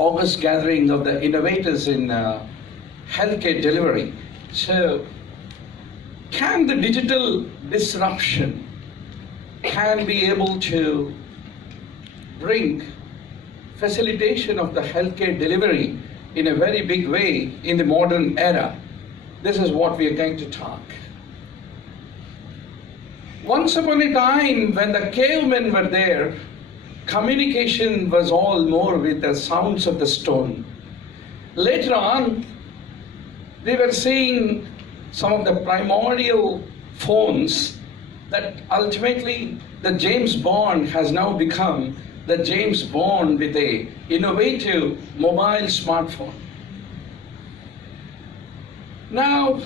August gathering of the innovators in healthcare delivery. So, can the digital disruption can be able to bring facilitation of the healthcare delivery in a very big way in the modern era? This is what we are going to talk. Once upon a time, when the cavemen were there, communication was all more with the sounds of the stone. Later on, we were seeing some of the primordial phones that ultimately the James Bond has now become the James Bond with a innovative mobile smartphone. Now,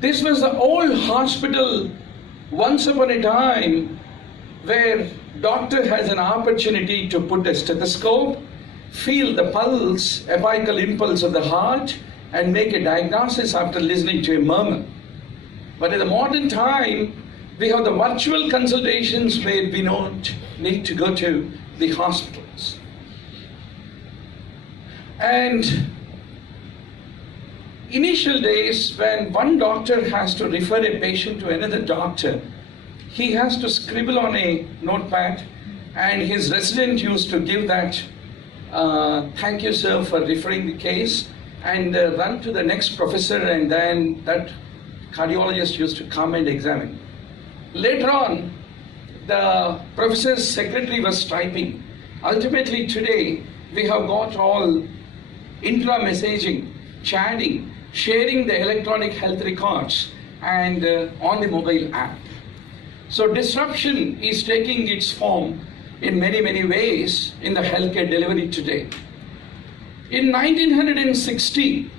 this was the old hospital once upon a time where doctor has an opportunity to put a stethoscope, feel the pulse, apical impulse of the heart, and make a diagnosis after listening to a murmur. But in the modern time, we have the virtual consultations where we don't need to go to the hospitals. And initial days, when one doctor has to refer a patient to another doctor, he has to scribble on a notepad, and his resident used to give that, thank you sir for referring the case, and run to the next professor, and then that cardiologist used to come and examine. Later on, the professor's secretary was typing. Ultimately today, we have got all intra-messaging, chatting, sharing the electronic health records, and on the mobile app. So disruption is taking its form in many, many ways in the healthcare delivery today. In 1960,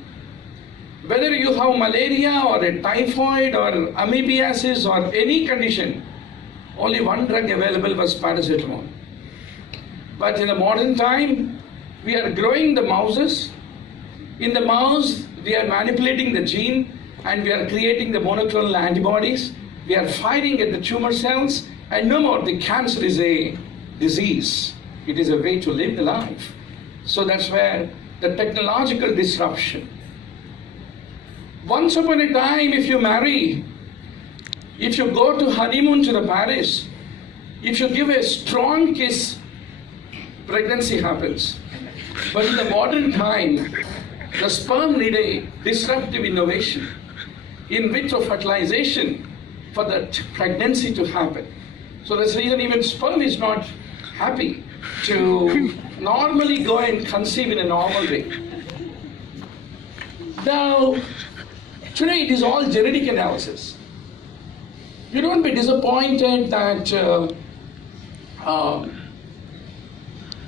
whether you have malaria or a typhoid or amoebiasis or any condition, only one drug available was paracetamol. But in the modern time, we are growing the mouses. In the mouse, we are manipulating the gene and we are creating the monoclonal antibodies. We are fighting at the tumor cells, and no more the cancer is a disease. It is a way to live the life. So that's where the technological disruption. Once upon a time, if you marry, if you go to honeymoon to the Paris, if you give a strong kiss, pregnancy happens. But in the modern time, the sperm need a disruptive innovation in vitro fertilization for that pregnancy to happen. So that's the reason even sperm is not happy to normally go and conceive in a normal way. Now, today it is all genetic analysis. You don't be disappointed that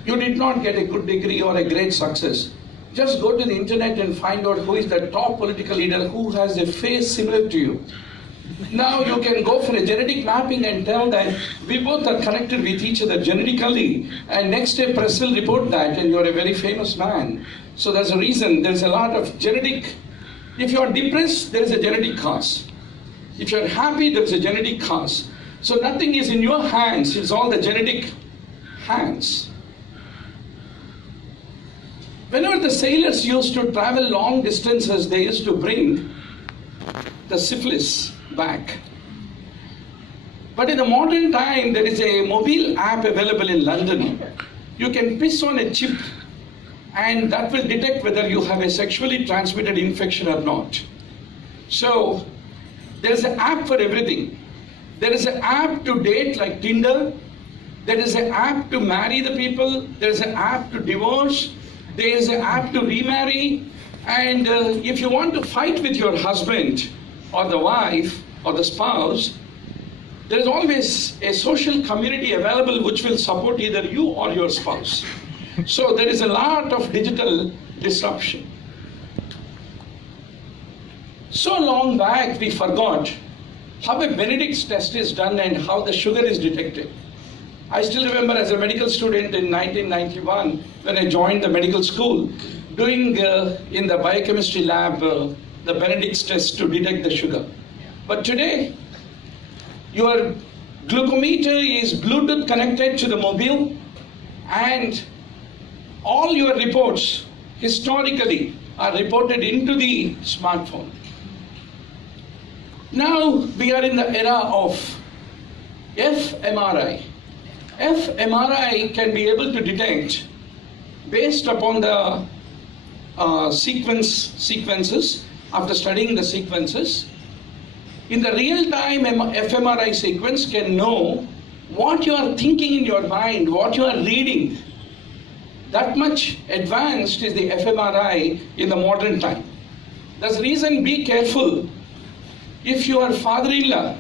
you did not get a good degree or a great success. Just go to the internet and find out who is the top political leader who has a face similar to you. Now you can go for a genetic mapping and tell that we both are connected with each other genetically, and next day press will report that and you're a very famous man. So there's a reason, there's a lot of genetic. If you're depressed, there is a genetic cause. If you're happy, there is a genetic cause. So nothing is in your hands, it's all the genetic hands. Whenever the sailors used to travel long distances, they used to bring the syphilis back. But in the modern time, there is a mobile app available in London. You can piss on a chip and that will detect whether you have a sexually transmitted infection or not. So there is an app for everything. There is an app to date like Tinder. There is an app to marry the people. There is an app to divorce. There is an app to remarry. And if you want to fight with your husband or the wife or the spouse, there is always a social community available which will support either you or your spouse. So there is a lot of digital disruption. So long back we forgot how a Benedict's test is done and how the sugar is detected. I still remember as a medical student in 1991 when I joined the medical school, doing in the biochemistry lab the Benedict's test to detect the sugar. But today, your glucometer is Bluetooth connected to the mobile, and all your reports historically are reported into the smartphone. Now we are in the era of fMRI. fMRI can be able to detect, based upon the sequences, after studying the sequences, in the real-time fMRI sequence can know what you are thinking in your mind, what you are reading. That much advanced is the fMRI in the modern time. That's the reason, be careful. If your father-in-law,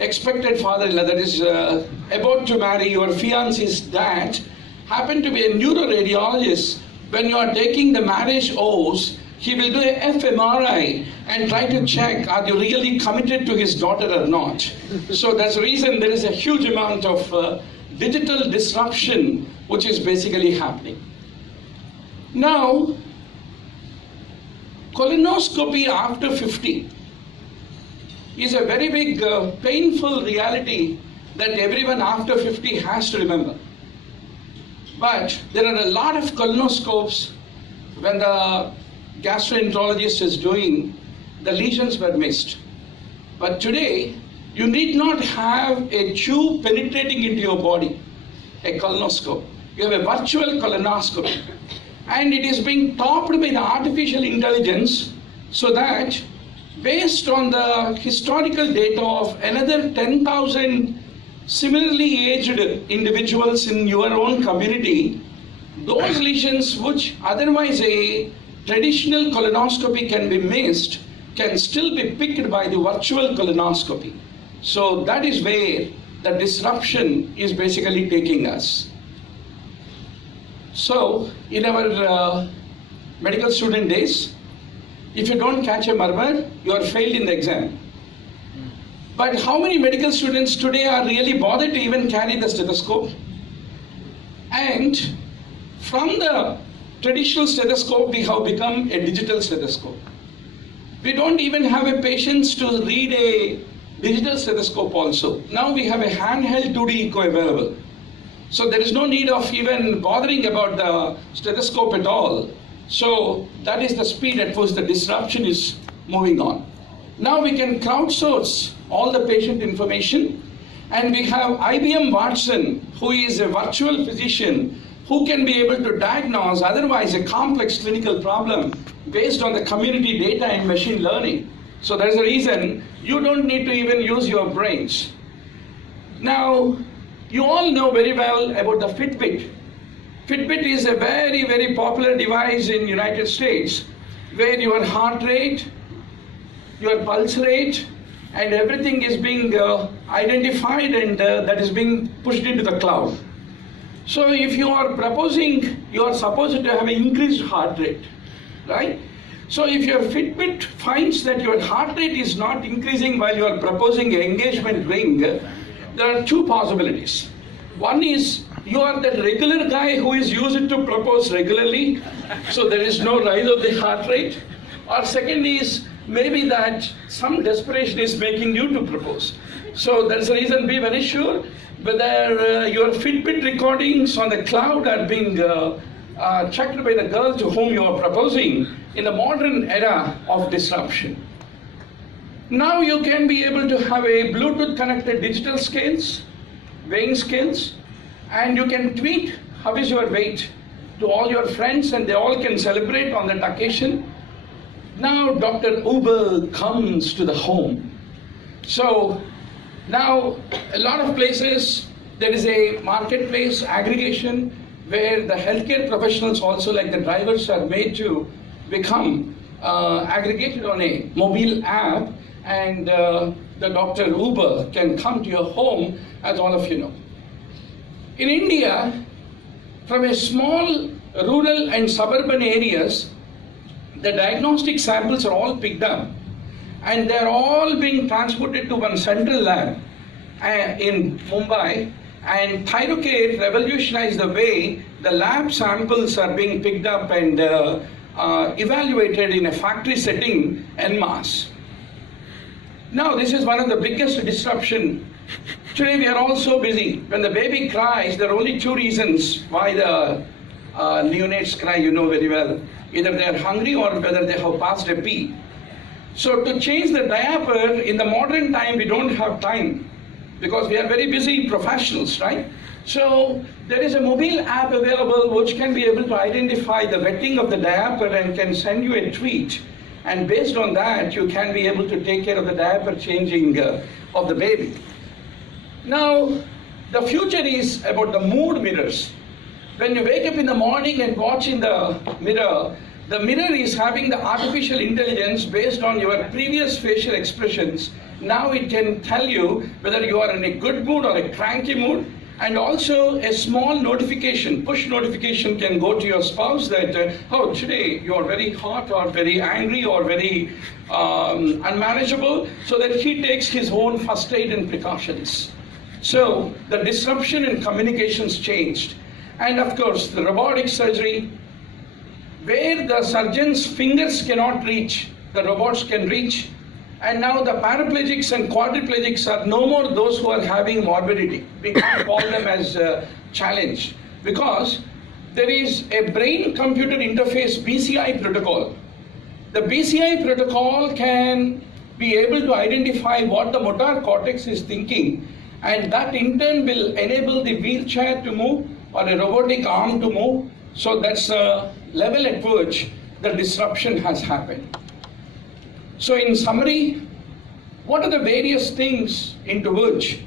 expected father-in-law, that is about to marry your fiance's dad, happen to be a neuroradiologist, when you are taking the marriage oaths, he will do a fMRI and try to check, are you really committed to his daughter or not? So that's the reason there is a huge amount of digital disruption which is basically happening. Now, colonoscopy after 50 is a very big painful reality that everyone after 50 has to remember. But there are a lot of colonoscopes when the gastroenterologist is doing, the lesions were missed. But today, you need not have a tube penetrating into your body, a colonoscope. You have a virtual colonoscopy. And it is being topped by the artificial intelligence so that, based on the historical data of another 10,000 similarly aged individuals in your own community, those lesions which otherwise a traditional colonoscopy can be missed can still be picked by the virtual colonoscopy. So that is where the disruption is basically taking us. So in our medical student days, if you don't catch a murmur, you are failed in the exam. But how many medical students today are really bothered to even carry the stethoscope? And from the traditional stethoscope, we have become a digital stethoscope. We don't even have a patience to read a digital stethoscope also. Now we have a handheld 2D echo available. So there is no need of even bothering about the stethoscope at all. So that is the speed at which the disruption is moving on. Now we can crowdsource all the patient information, and we have IBM Watson, who is a virtual physician, who can be able to diagnose otherwise a complex clinical problem based on the community data and machine learning. So there's a reason you don't need to even use your brains. Now, you all know very well about the Fitbit. Fitbit is a very, very popular device in the United States, where your heart rate, your pulse rate, and everything is being identified, and that is being pushed into the cloud. So if you are proposing, you are supposed to have an increased heart rate, right? So if your Fitbit finds that your heart rate is not increasing while you are proposing an engagement ring, there are two possibilities. One is you are that regular guy who is used to propose regularly, so there is no rise of the heart rate. Or second is maybe that some desperation is making you to propose. So that's the reason, be very sure whether your Fitbit recordings on the cloud are being checked by the girl to whom you are proposing in the modern era of disruption. Now you can be able to have a Bluetooth connected digital scales, weighing scales, and you can tweet how is your weight to all your friends, and they all can celebrate on that occasion. Now Dr. Uber comes to the home. So now a lot of places there is a marketplace aggregation where the healthcare professionals also, like the drivers, are made to become aggregated on a mobile app, and the Dr. Uber can come to your home, as all of you know. In India, from a small rural and suburban areas, the diagnostic samples are all picked up, and they're all being transported to one central lab in Mumbai, and Thyrocare revolutionized the way the lab samples are being picked up and evaluated in a factory setting en masse. Now this is one of the biggest disruption. Today we are all so busy. When the baby cries, there are only two reasons why the neonates cry, you know very well. Either they are hungry or whether they have passed a pee. So to change the diaper in the modern time, we don't have time because we are very busy professionals, right? So there is a mobile app available which can be able to identify the wetting of the diaper and can send you a tweet. And based on that, you can be able to take care of the diaper changing of the baby. Now, the future is about the mood mirrors. When you wake up in the morning and watch in the mirror is having the artificial intelligence based on your previous facial expressions. Now it can tell you whether you are in a good mood or a cranky mood. And also a small notification, push notification can go to your spouse that, oh, today you are very hot or very angry or very unmanageable, so that he takes his own first aid and precautions. So the disruption in communications changed. And of course, the robotic surgery, where the surgeon's fingers cannot reach, the robots can reach. And now the paraplegics and quadriplegics are no more those who are having morbidity. We can't call them as a challenge because there is a brain-computer interface BCI protocol. The BCI protocol can be able to identify what the motor cortex is thinking, and that in turn will enable the wheelchair to move or a robotic arm to move. So that's a level at which the disruption has happened. So in summary, what are the various things into which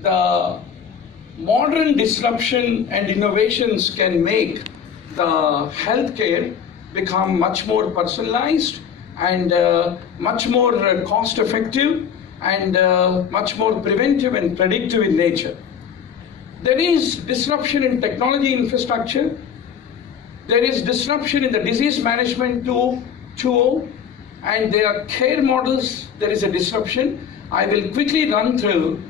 the modern disruption and innovations can make the healthcare become much more personalized and much more cost effective and much more preventive and predictive in nature? There is disruption in technology infrastructure. There is disruption in the disease management tool. And there are care models, there is a disruption. I will quickly run through.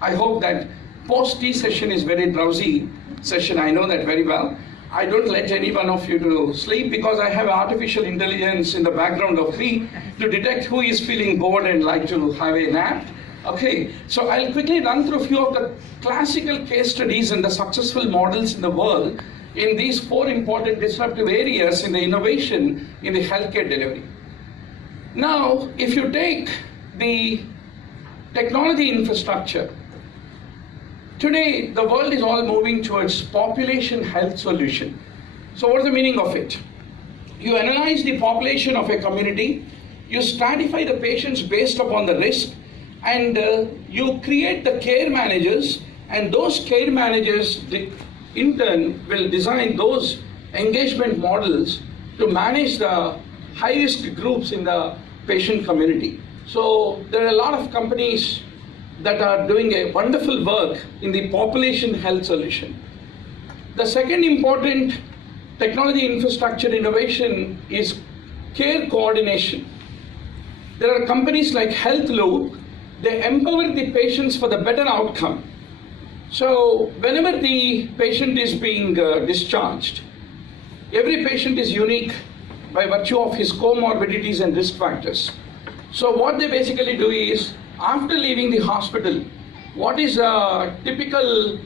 I hope that post-tea session is very drowsy session, I know that very well. I don't let any one of you to sleep because I have artificial intelligence in the background of me to detect who is feeling bored and like to have a nap. Okay, so I'll quickly run through a few of the classical case studies and the successful models in the world in these 4 important disruptive areas in the innovation in the healthcare delivery. Now, if you take the technology infrastructure, today the world is all moving towards population health solution. So what's the meaning of it? You analyze the population of a community, you stratify the patients based upon the risk, and you create the care managers, and those care managers in turn will design those engagement models to manage the high-risk groups in the patient community. So there are a lot of companies that are doing a wonderful work in the population health solution. The second important technology infrastructure innovation is care coordination. There are companies like HealthLoop. They empower the patients for the better outcome. So whenever the patient is being discharged, every patient is unique by virtue of his comorbidities and risk factors. So what they basically do is, after leaving the hospital, what is a typical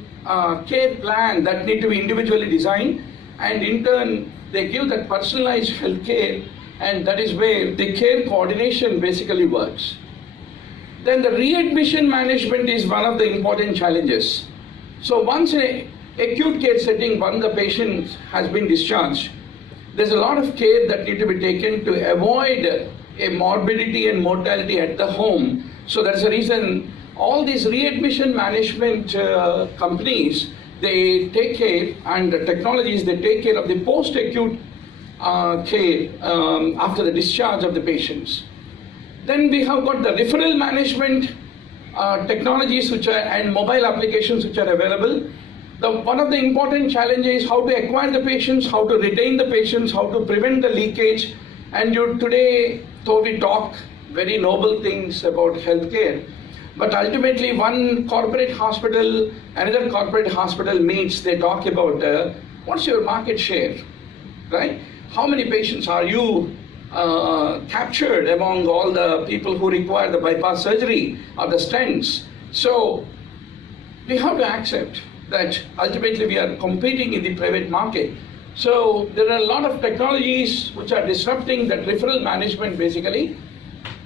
care plan that need to be individually designed, and in turn they give that personalized health care, and that is where the care coordination basically works. Then the readmission management is one of the important challenges. So once in an acute care setting, once the patient has been discharged, there's a lot of care that need to be taken to avoid a morbidity and mortality at the home. So that's the reason all these readmission management companies, they take care, and the technologies, they take care of the post-acute care after the discharge of the patients. Then we have got the referral management technologies and mobile applications which are available. One of the important challenges is how to acquire the patients, how to retain the patients, how to prevent the leakage. And today, though we talk very noble things about healthcare, but ultimately one corporate hospital, another corporate hospital meets, they talk about what's your market share, right? How many patients are you captured among all the people who require the bypass surgery or the stents? So we have to accept that ultimately we are competing in the private market. So there are a lot of technologies which are disrupting that referral management basically.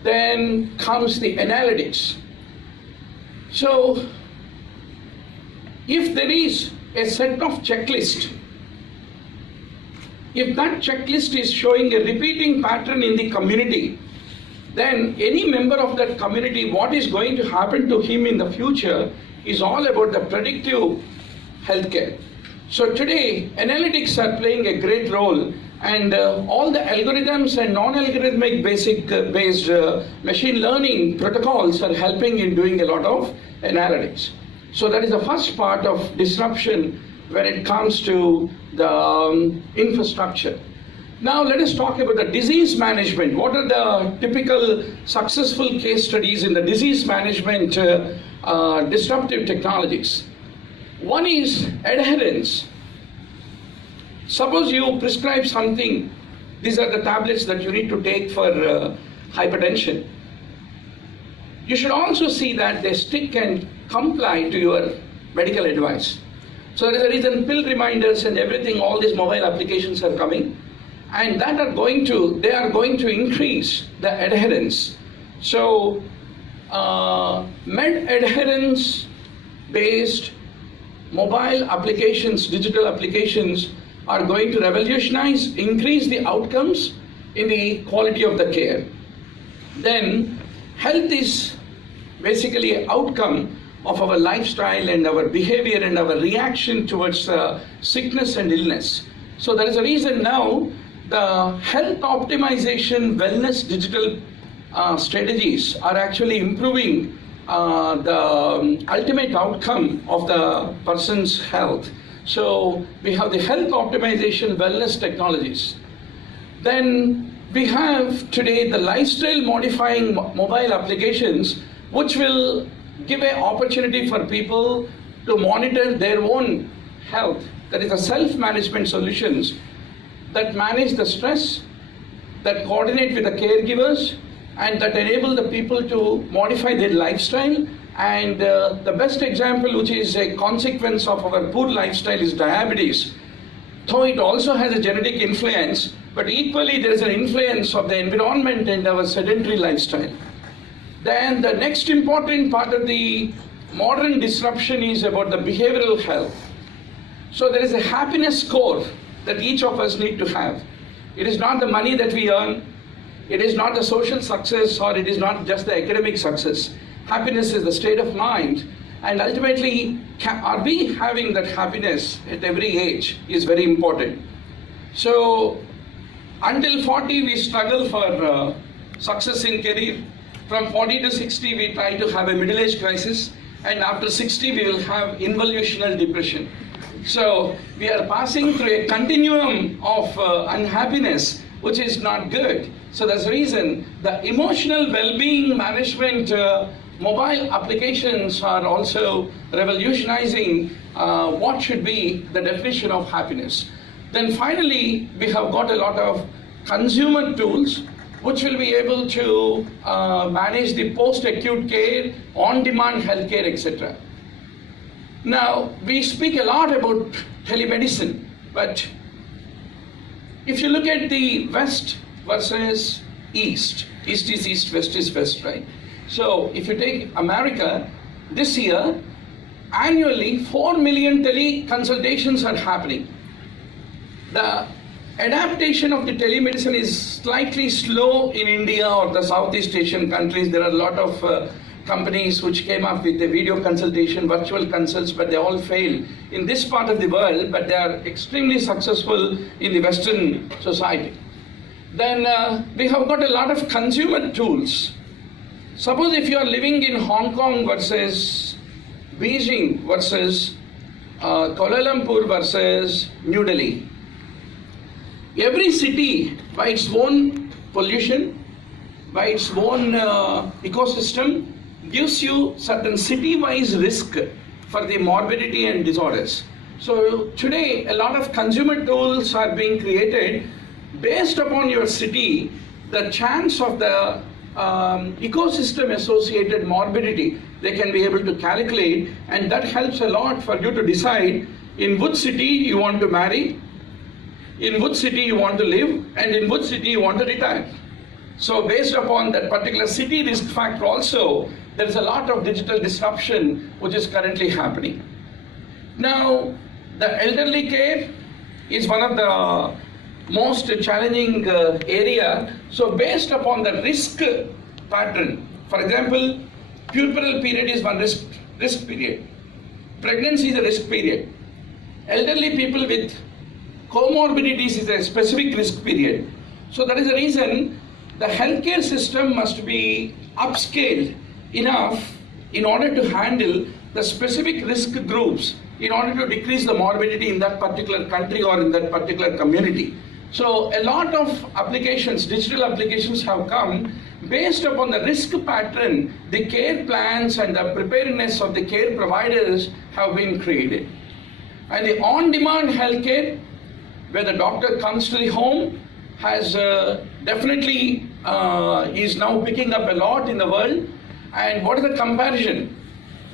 Then comes the analytics. So if there is a set of checklist, if that checklist is showing a repeating pattern in the community, then any member of that community, what is going to happen to him in the future is all about the predictive healthcare. So today, analytics are playing a great role, and all the algorithms and non-algorithmic based machine learning protocols are helping in doing a lot of analytics. So that is the first part of disruption when it comes to the infrastructure. Now let us talk about the disease management. What are the typical successful case studies in the disease management disruptive technologies? One is adherence. Suppose you prescribe something, these are the tablets that you need to take for hypertension. You should also see that they stick and comply to your medical advice. So there is a reason pill reminders and everything, all these mobile applications are coming, and they are going to increase the adherence. So med adherence based mobile applications, digital applications are going to revolutionize, increase the outcomes in the quality of the care. Then health is basically an outcome of our lifestyle and our behavior and our reaction towards sickness and illness. So there is a reason now the health optimization wellness digital strategies are actually improving the ultimate outcome of the person's health. So we have the health optimization wellness technologies. Then we have today the lifestyle modifying mobile applications, which will give an opportunity for people to monitor their own health. That is the self-management solutions that manage the stress, that coordinate with the caregivers, and that enable the people to modify their lifestyle. And the best example, which is a consequence of our poor lifestyle, is diabetes. Though it also has a genetic influence, but equally there is an influence of the environment and our sedentary lifestyle. Then the next important part of the modern disruption is about the behavioral health. So there is a happiness score that each of us need to have. It is not the money that we earn, it is not the social success, or it is not just the academic success. Happiness is the state of mind, and ultimately, are we having that happiness at every age is very important. So until 40 we struggle for success in career. From 40 to 60 we try to have a middle age crisis, and after 60 we will have involutional depression. So we are passing through a continuum of unhappiness, which is not good. So that's the reason the emotional well-being management mobile applications are also revolutionizing what should be the definition of happiness. Then finally, we have got a lot of consumer tools which will be able to manage the post-acute care, on-demand healthcare, etc. Now, we speak a lot about telemedicine, but if you look at the West versus East, East is East, West is West, right? So if you take America, this year, annually 4 million teleconsultations are happening. The adaptation of the telemedicine is slightly slow in India or the Southeast Asian countries. There are a lot of companies which came up with the video consultation, virtual consults, but they all fail in this part of the world, but they are extremely successful in the Western society. Then we have got a lot of consumer tools. Suppose if you are living in Hong Kong versus Beijing versus Kualalumpur versus New Delhi. Every city, by its own pollution, by its own ecosystem, gives you certain city-wise risk for the morbidity and disorders. So today, a lot of consumer tools are being created based upon your city, the chance of the ecosystem associated morbidity, they can be able to calculate, and that helps a lot for you to decide in which city you want to marry, in which city you want to live and in which city you want to retire. So based upon that particular city risk factor also, there is a lot of digital disruption which is currently happening. Now, the elderly care is one of the most challenging area. So based upon the risk pattern, for example, puerperal period is one risk period. Pregnancy is a risk period. Elderly people with comorbidities is a specific risk period. So that is the reason the healthcare system must be upscaled enough in order to handle the specific risk groups in order to decrease the morbidity in that particular country or in that particular community. So a lot of applications, digital applications have come based upon the risk pattern. The care plans and the preparedness of the care providers have been created. And the on-demand healthcare, where the doctor comes to the home, has definitely is now picking up a lot in the world. And what is the comparison?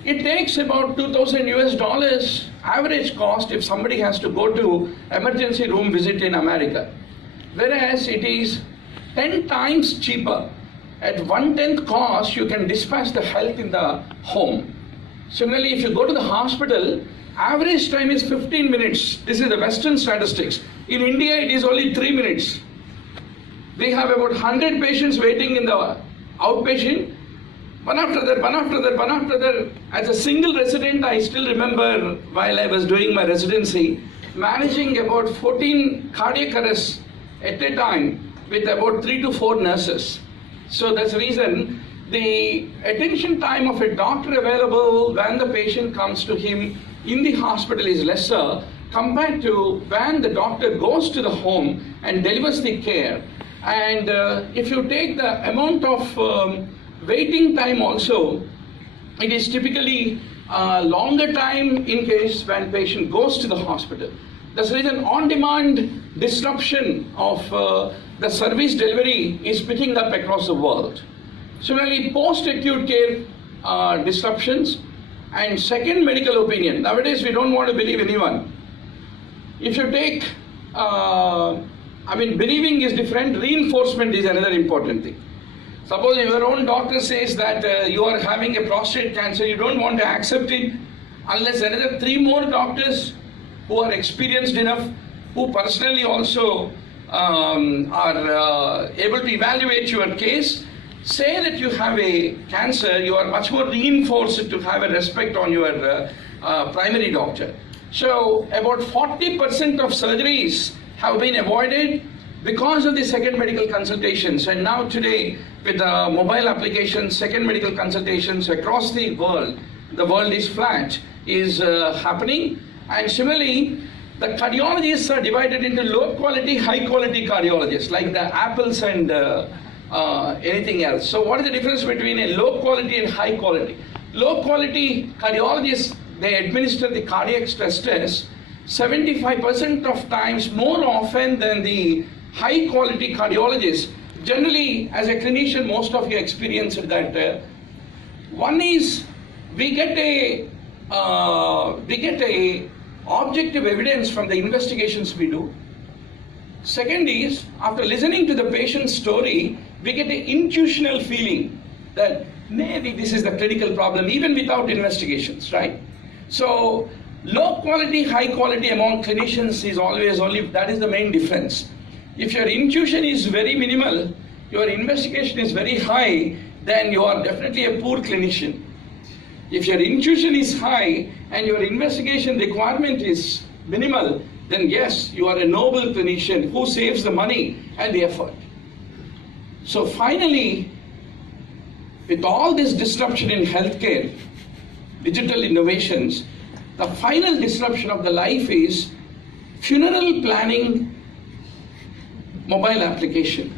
It takes about $2,000 average cost if somebody has to go to emergency room visit in America. Whereas it is 10 times cheaper. At 1/10 cost, you can dispatch the health in the home. Similarly, if you go to the hospital, average time is 15 minutes. This is the Western statistics. In India, it is only 3 minutes. We have about 100 patients waiting in the outpatient. One after that, one after that, one after that. As a single resident, I still remember while I was doing my residency, managing about 14 cardiac arrests at a time with about 3 to 4 nurses. So that's the reason the attention time of a doctor available when the patient comes to him in the hospital is lesser compared to when the doctor goes to the home and delivers the care. And if you take the amount of waiting time also, it is typically longer time in case when patient goes to the hospital. That's the reason on-demand disruption of the service delivery is picking up across the world. Similarly, post-acute care disruptions and second medical opinion. Nowadays, we don't want to believe anyone. If you take, believing is different, reinforcement is another important thing. Suppose your own doctor says that you are having a prostate cancer, you don't want to accept it unless another 3 more doctors who are experienced enough, who personally also are able to evaluate your case, say that you have a cancer, you are much more reinforced to have a respect on your primary doctor. So about 40% of surgeries have been avoided because of the second medical consultations. And now today, with the mobile applications, second medical consultations across the world is flat, is happening. And similarly, the cardiologists are divided into low quality, high quality cardiologists, like the apples and anything else. So what is the difference between a low quality and high quality? Low quality cardiologists, they administer the cardiac stress test 75% of times more often than the high quality cardiologists. Generally, as a clinician, most of you experience that one is we get a objective evidence from the investigations we do. Second is, after listening to the patient's story, we get an intuitional feeling that maybe this is the clinical problem, even without investigations, right? So, low quality, high quality among clinicians is always only, that is the main difference. If your intuition is very minimal, your investigation is very high, then you are definitely a poor clinician. If your intuition is high and your investigation requirement is minimal, then yes, you are a noble clinician who saves the money and the effort. So finally, with all this disruption in healthcare, digital innovations, the final disruption of the life is funeral planning mobile application.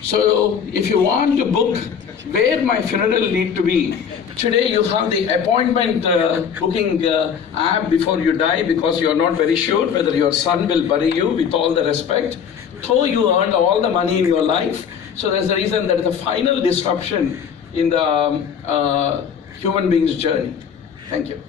So if you want to book where my funeral need to be, today you have the appointment booking app before you die, because you are not very sure whether your son will bury you, with all the respect, though you earned all the money in your life. So that's the reason that is the final disruption in the human being's journey. Thank you.